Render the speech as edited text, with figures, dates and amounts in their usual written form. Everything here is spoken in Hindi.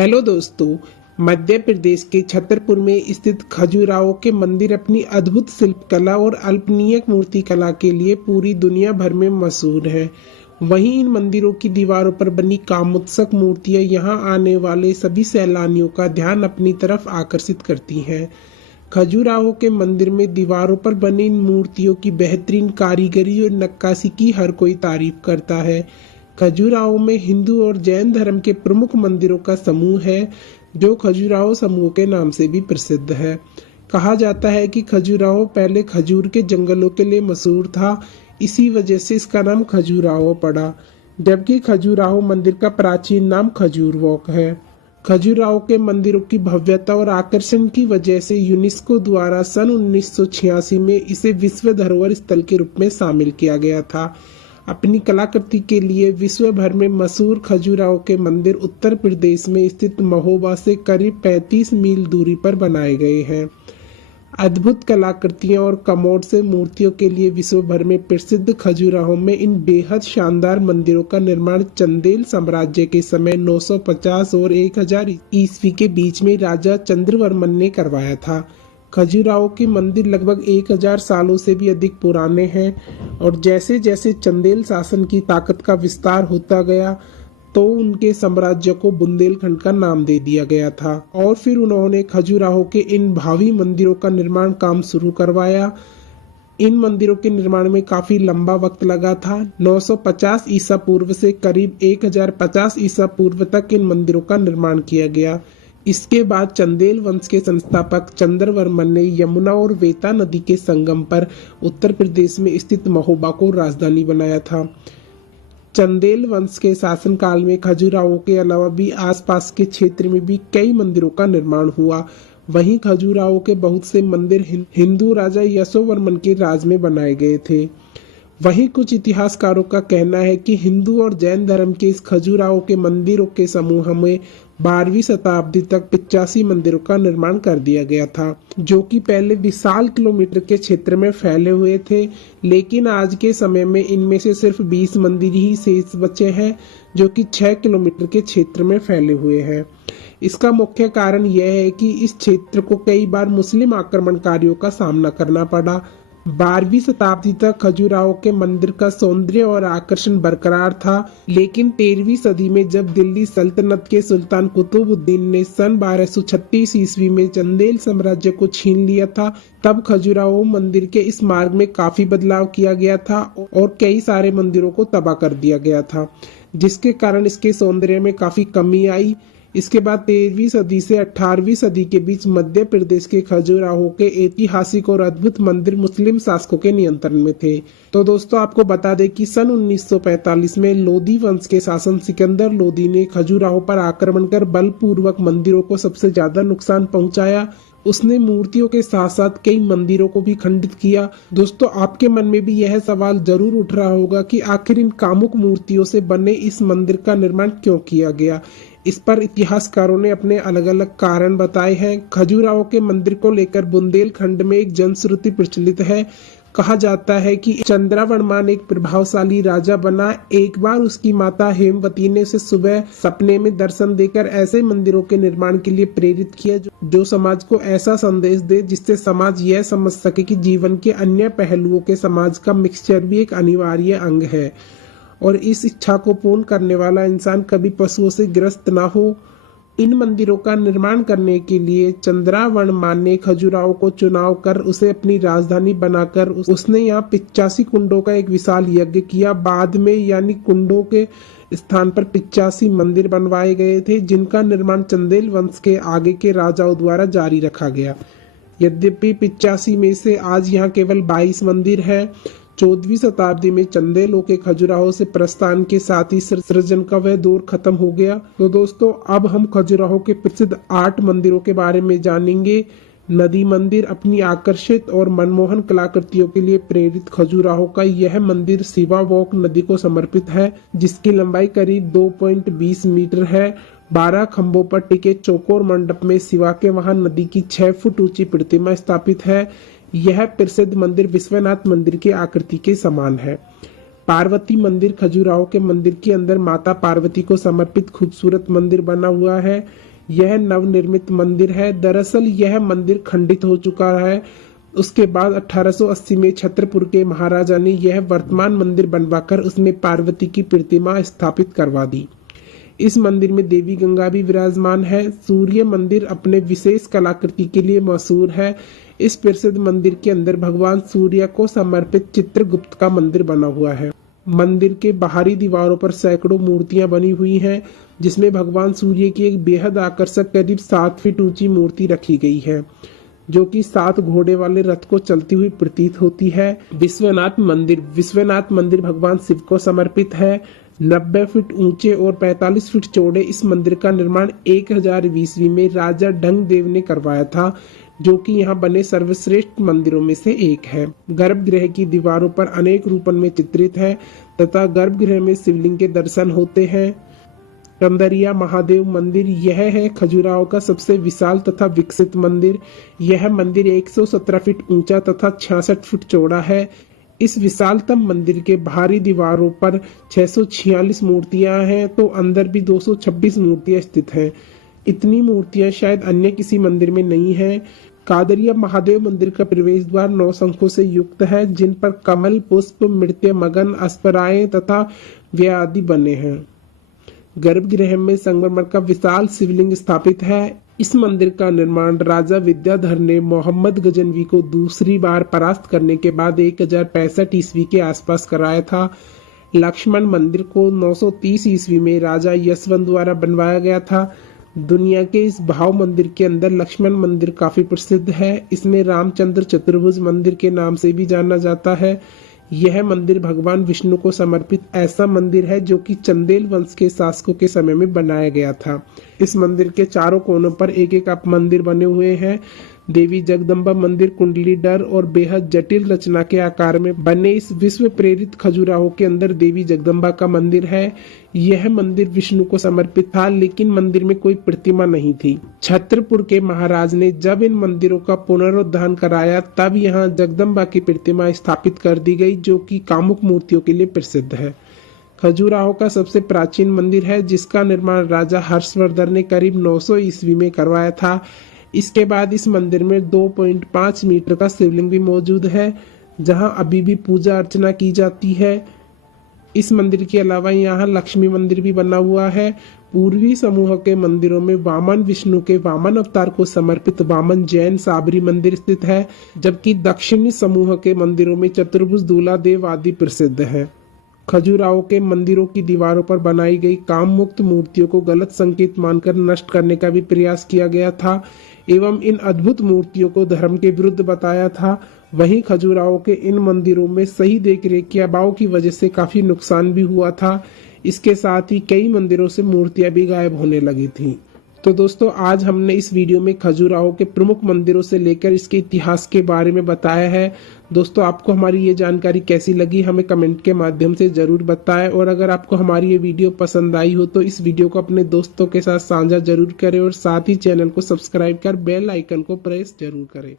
हेलो दोस्तों। मध्य प्रदेश के छतरपुर में स्थित खजुराहो के मंदिर अपनी अद्भुत शिल्पकला और अल्पनीय मूर्ति कला के लिए पूरी दुनिया भर में मशहूर है। वहीं इन मंदिरों की दीवारों पर बनी कामोत्सुक मूर्तियां यहां आने वाले सभी सैलानियों का ध्यान अपनी तरफ आकर्षित करती हैं। खजुराहो के मंदिर में दीवारों पर बनी इन मूर्तियों की बेहतरीन कारीगरी और नक्काशी की हर कोई तारीफ करता है। खजुराहो में हिंदू और जैन धर्म के प्रमुख मंदिरों का समूह है, जो खजुराहो समूह के नाम से भी प्रसिद्ध है। कहा जाता है कि खजुराहो पहले खजूर के जंगलों के लिए मशहूर था, इसी वजह से इसका नाम खजुराहो पड़ा, जबकि खजुराहो मंदिर का प्राचीन नाम खजूर वॉक है। खजुराहो के मंदिरों की भव्यता और आकर्षण की वजह से यूनेस्को द्वारा सन 1986 में इसे विश्व धरोहर स्थल के रूप में शामिल किया गया था। अपनी कलाकृति के लिए विश्व भर में मशहूर खजुराहो के मंदिर उत्तर प्रदेश में स्थित महोबा से करीब 35 मील दूरी पर बनाए गए हैं। अद्भुत कलाकृतियां और कमोड से मूर्तियों के लिए विश्व भर में प्रसिद्ध खजुराहो में इन बेहद शानदार मंदिरों का निर्माण चंदेल साम्राज्य के समय 950 और 1000 ईस्वी के बीच में राजा चंद्रवर्मन ने करवाया था। खजुराहो के मंदिर लगभग 1000 सालों से भी अधिक पुराने हैं और जैसे जैसे चंदेल शासन की ताकत का विस्तार होता गया तो उनके साम्राज्य को बुंदेलखंड का नाम दे दिया गया था और फिर उन्होंने खजुराहो के इन भावी मंदिरों का निर्माण काम शुरू करवाया। इन मंदिरों के निर्माण में काफी लंबा वक्त लगा था। 950 ईसा पूर्व से करीब 1050 ईसा पूर्व तक इन मंदिरों का निर्माण किया गया। इसके बाद चंदेल वंश के संस्थापक चंद्रवर्मन ने यमुना और वेता नदी के संगम पर उत्तर प्रदेश में स्थित महोबा को राजधानी बनाया था। चंदेल वंश के शासनकाल में खजुराहो के अलावा भी आसपास के क्षेत्र में भी कई मंदिरों का निर्माण हुआ। वहीं खजुराहो के बहुत से मंदिर हिंदू राजा यशोवर्मन के राज में बनाए गए थे। वहीं कुछ इतिहासकारों का कहना है कि हिंदू और जैन धर्म के इस खजुराहो के मंदिरों के समूह में 12वीं शताब्दी तक 85 मंदिरों का निर्माण कर दिया गया था, जो कि पहले विशाल किलोमीटर के क्षेत्र में फैले हुए थे, लेकिन आज के समय में इनमें से सिर्फ 20 मंदिर ही शेष बचे हैं, जो कि 6 किलोमीटर के क्षेत्र में फैले हुए हैं। इसका मुख्य कारण यह है कि इस क्षेत्र को कई बार मुस्लिम आक्रमणकारियों का सामना करना पड़ा। 12वीं शताब्दी तक खजुराहो के मंदिर का सौंदर्य और आकर्षण बरकरार था, लेकिन 13वीं सदी में जब दिल्ली सल्तनत के सुल्तान कुतुबुद्दीन ने सन 1236 ईस्वी में चंदेल साम्राज्य को छीन लिया था, तब खजुराहो मंदिर के इस मार्ग में काफी बदलाव किया गया था और कई सारे मंदिरों को तबाह कर दिया गया था, जिसके कारण इसके सौंदर्य में काफी कमी आई। इसके बाद 13वीं सदी से 18वीं सदी के बीच मध्य प्रदेश के खजुराहो के ऐतिहासिक और अद्भुत मंदिर मुस्लिम शासकों के नियंत्रण में थे। तो दोस्तों, आपको बता दें कि सन 1945 में लोदी वंश के शासक सिकंदर लोदी ने खजुराहो पर आक्रमण कर बलपूर्वक मंदिरों को सबसे ज्यादा नुकसान पहुंचाया। उसने मूर्तियों के साथ साथ कई मंदिरों को भी खंडित किया। दोस्तों, आपके मन में भी यह सवाल जरूर उठ रहा होगा कि आखिर इन कामुक मूर्तियों से बने इस मंदिर का निर्माण क्यों किया गया। इस पर इतिहासकारों ने अपने अलग अलग कारण बताए हैं। खजुराहो के मंदिर को लेकर बुंदेलखंड में एक जनश्रुति प्रचलित है। कहा जाता है कि चंद्रवर्मन एक प्रभावशाली राजा बना। एक बार उसकी माता हेमवती ने उसे सुबह सपने में दर्शन देकर ऐसे मंदिरों के निर्माण के लिए प्रेरित किया जो समाज को ऐसा संदेश दे जिससे समाज यह समझ सके कि जीवन के अन्य पहलुओं के समाज का मिक्सचर भी एक अनिवार्य अंग है और इस इच्छा को पूर्ण करने वाला इंसान कभी पशुओं से ग्रस्त ना हो। इन मंदिरों का निर्माण करने के लिए चंद्रवर्मन ने खजुराहो को चुनाव कर उसे अपनी राजधानी बनाकर उसने यहाँ 85 कुंडों का एक विशाल यज्ञ किया। बाद में यानी कुंडों के स्थान पर 85 मंदिर बनवाए गए थे, जिनका निर्माण चंदेल वंश के आगे के राजाओं द्वारा जारी रखा गया। यद्यपि 85 में से आज यहाँ केवल 22 मंदिर है। 14वीं शताब्दी में चंदेलों के खजुराहो से प्रस्थान के साथ ही सृजन का वह दौर खत्म हो गया। तो दोस्तों, अब हम खजुराहो के प्रसिद्ध 8 मंदिरों के बारे में जानेंगे। नदी मंदिर अपनी आकर्षित और मनमोहन कलाकृतियों के लिए प्रेरित खजुराहो का यह मंदिर शिवा वॉक नदी को समर्पित है, जिसकी लंबाई करीब 2.20 मीटर है। 12 खंभों पर टिके चौकोर मंडप में शिवा के वहां नदी की 6 फुट ऊंची प्रतिमा स्थापित है। यह प्रसिद्ध मंदिर विश्वनाथ मंदिर की आकृति के समान है। पार्वती मंदिर खजुराहो के मंदिर के अंदर माता पार्वती को समर्पित खूबसूरत मंदिर बना हुआ है। यह नवनिर्मित मंदिर है। दरअसल यह मंदिर खंडित हो चुका है। उसके बाद 1880 में छतरपुर के महाराजा ने यह वर्तमान मंदिर बनवाकर उसमें पार्वती की प्रतिमा स्थापित करवा दी। इस मंदिर में देवी गंगा भी विराजमान है। सूर्य मंदिर अपने विशेष कलाकृति के लिए मशहूर है। इस प्रसिद्ध मंदिर के अंदर भगवान सूर्य को समर्पित चित्रगुप्त का मंदिर बना हुआ है। मंदिर के बाहरी दीवारों पर सैकड़ों मूर्तियां बनी हुई हैं, जिसमें भगवान सूर्य की एक बेहद आकर्षक करीब 7 फीट ऊंची मूर्ति रखी गई है, जो कि 7 घोड़े वाले रथ को चलती हुई प्रतीत होती है। विश्वनाथ मंदिर भगवान शिव को समर्पित है। 90 फीट ऊंचे और 45 फीट चौड़े इस मंदिर का निर्माण 1000 ईस्वी में राजा ढंगदेव ने करवाया था, जो कि यहाँ बने सर्वश्रेष्ठ मंदिरों में से एक है। गर्भगृह की दीवारों पर अनेक रूपन में चित्रित है तथा गर्भगृह में शिवलिंग के दर्शन होते हैं। कंदरिया महादेव मंदिर यह है खजुराहो का सबसे विशाल तथा विकसित मंदिर। यह मंदिर 117 फीट ऊंचा तथा 66 फीट चौड़ा है। इस विशालतम मंदिर के बाहरी दीवारों पर 646 मूर्तियां हैं, तो अंदर भी 226 मूर्तियां स्थित हैं। इतनी मूर्तियां शायद अन्य किसी मंदिर में नहीं हैं। कादरिया महादेव मंदिर का प्रवेश द्वार 9 शंखों से युक्त है, जिन पर कमल, पुष्प, मृत्य, मगन, अस्पराएं तथा व्याधि बने हैं। गर्भगृह में संगमरमर का विशाल शिवलिंग स्थापित है। इस मंदिर का निर्माण राजा विद्याधर ने मोहम्मद गजनवी को दूसरी बार परास्त करने के बाद 1065 ईस्वी के आसपास कराया था। लक्ष्मण मंदिर को 930 ईस्वी में राजा यशवंत द्वारा बनवाया गया था। दुनिया के इस भाव मंदिर के अंदर लक्ष्मण मंदिर काफी प्रसिद्ध है। इसमें रामचंद्र चतुर्भुज मंदिर के नाम से भी जाना जाता है। यह मंदिर भगवान विष्णु को समर्पित ऐसा मंदिर है जो कि चंदेल वंश के शासकों के समय में बनाया गया था। इस मंदिर के चारों कोनों पर एक एक आप मंदिर बने हुए हैं। देवी जगदम्बा मंदिर कुंडलीधर और बेहद जटिल रचना के आकार में बने इस विश्व प्रेरित खजुराहो के अंदर देवी जगदम्बा का मंदिर है। यह मंदिर विष्णु को समर्पित था, लेकिन मंदिर में कोई प्रतिमा नहीं थी। छतरपुर के महाराज ने जब इन मंदिरों का पुनरुद्धार कराया, तब यहाँ जगदम्बा की प्रतिमा स्थापित कर दी गई, जो कि कामुक मूर्तियों के लिए प्रसिद्ध है। खजुराहो का सबसे प्राचीन मंदिर है, जिसका निर्माण राजा हर्षवर्धन ने करीब 900 ईस्वी में करवाया था। इसके बाद इस मंदिर में 2.5 मीटर का शिवलिंग भी मौजूद है, जहां अभी भी पूजा अर्चना की जाती है। इस मंदिर के अलावा यहाँ लक्ष्मी मंदिर भी बना हुआ है। पूर्वी समूह के मंदिरों में वामन विष्णु के वामन अवतार को समर्पित वामन जैन साबरी मंदिर स्थित है, जबकि दक्षिणी समूह के मंदिरों में चतुर्भुज दूल्हा देव आदि प्रसिद्ध है। खजुराहो के मंदिरों की दीवारों पर बनाई गई काम मुक्त मूर्तियों को गलत संकेत मानकर नष्ट करने का भी प्रयास किया गया था एवं इन अद्भुत मूर्तियों को धर्म के विरुद्ध बताया था। वहीं खजुराहो के इन मंदिरों में सही देखरेख के अभाव की वजह से काफी नुकसान भी हुआ था। इसके साथ ही कई मंदिरों से मूर्तियां भी गायब होने लगी थी। तो दोस्तों, आज हमने इस वीडियो में खजुराहो के प्रमुख मंदिरों से लेकर इसके इतिहास के बारे में बताया है। दोस्तों, आपको हमारी ये जानकारी कैसी लगी हमें कमेंट के माध्यम से जरूर बताएं, और अगर आपको हमारी ये वीडियो पसंद आई हो तो इस वीडियो को अपने दोस्तों के साथ साझा जरूर करें और साथ ही चैनल को सब्सक्राइब कर बेल आइकन को प्रेस जरूर करें।